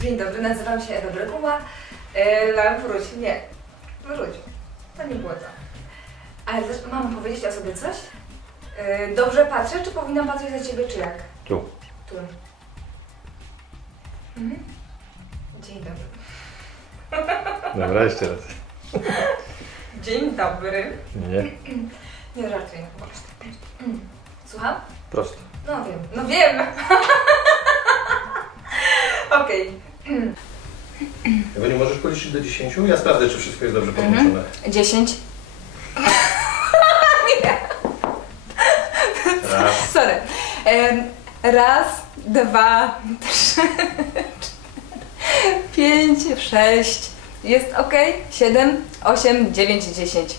Dzień dobry, nazywam się Ewa. E, Lam, wróć. Nie, wróć. To nie było to. Ale też mam powiedzieć o sobie coś? E, Dobrze patrzę, czy powinnam patrzeć za Ciebie, czy jak? Tu. Tu. Mhm. Dzień dobry. Dobra, jeszcze raz. Dzień dobry. Nie. Nie żartuję. Mm. Słucham? Prosto. No wiem, no wiem. Okej. Możesz policzyć do 10? Ja sprawdzę, czy wszystko jest dobrze podłączone. Dziesięć. Raz. Sorry. Em, Raz, dwa, trzy, cztery, pięć, sześć. Jest ok? Siedem, osiem, dziewięć, dziesięć.